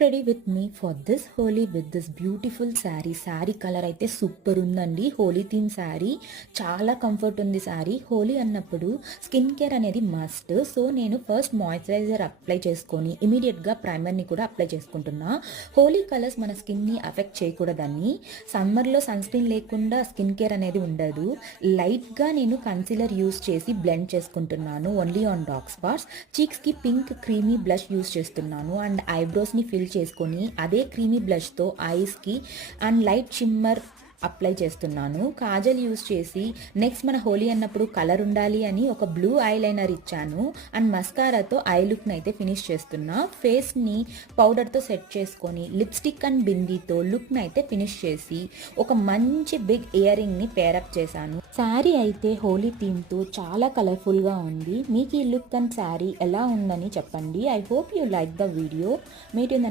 Ready with me for this Holi with this beautiful sari colour అయితే super ఉందండి. Holi theme sari చాలా comfort ఉంది. శారీ హోలీ అన్నప్పుడు స్కిన్ కేర్ అనేది మస్ట్. సో నేను ఫస్ట్ మాయిశ్చరైజర్ అప్లై చేసుకొని ఇమీడియట్గా ప్రైమర్ని కూడా అప్లై చేసుకుంటున్నా. హోలీ కలర్స్ మన స్కిన్ని అఫెక్ట్ చేయకూడదని. సమ్మర్లో సన్ స్క్రీన్ లేకుండా స్కిన్ కేర్ అనేది ఉండదు. లైట్గా నేను కన్సీలర్ యూస్ చేసి బ్లెండ్ చేసుకుంటున్నాను ఓన్లీ ఆన్ డార్క్ స్పాట్స్. చీక్స్కి పింక్ క్రీమీ బ్లష్ యూస్ చేస్తున్నాను అండ్ ఐబ్రోస్ని ఫిల్ చేసుకొని అదే క్రీమీ బ్లష్తో ఐస్కి అండ్ లైట్ షిమ్మర్ అప్లై చేస్తున్నాను. కాజల్ యూస్ చేసి నెక్స్ట్ మన హోలీ అన్నప్పుడు కలర్ ఉండాలి అని ఒక బ్లూ ఐ లైనర్ ఇచ్చాను అండ్ మస్కారాతో ఐ లుక్ని అయితే ఫినిష్ చేస్తున్నా. ఫేస్ని పౌడర్తో సెట్ చేసుకొని లిప్స్టిక్ అండ్ బిందీతో లుక్ని అయితే ఫినిష్ చేసి ఒక మంచి బిగ్ ఇయర్ రింగ్ని పేరప్ చేశాను. శారీ అయితే హోలీ థీమ్తో చాలా కలర్ఫుల్గా ఉంది. మీకు ఈ లుక్ అండ్ శారీ ఎలా ఉందని చెప్పండి. I hope you like the video. Meet in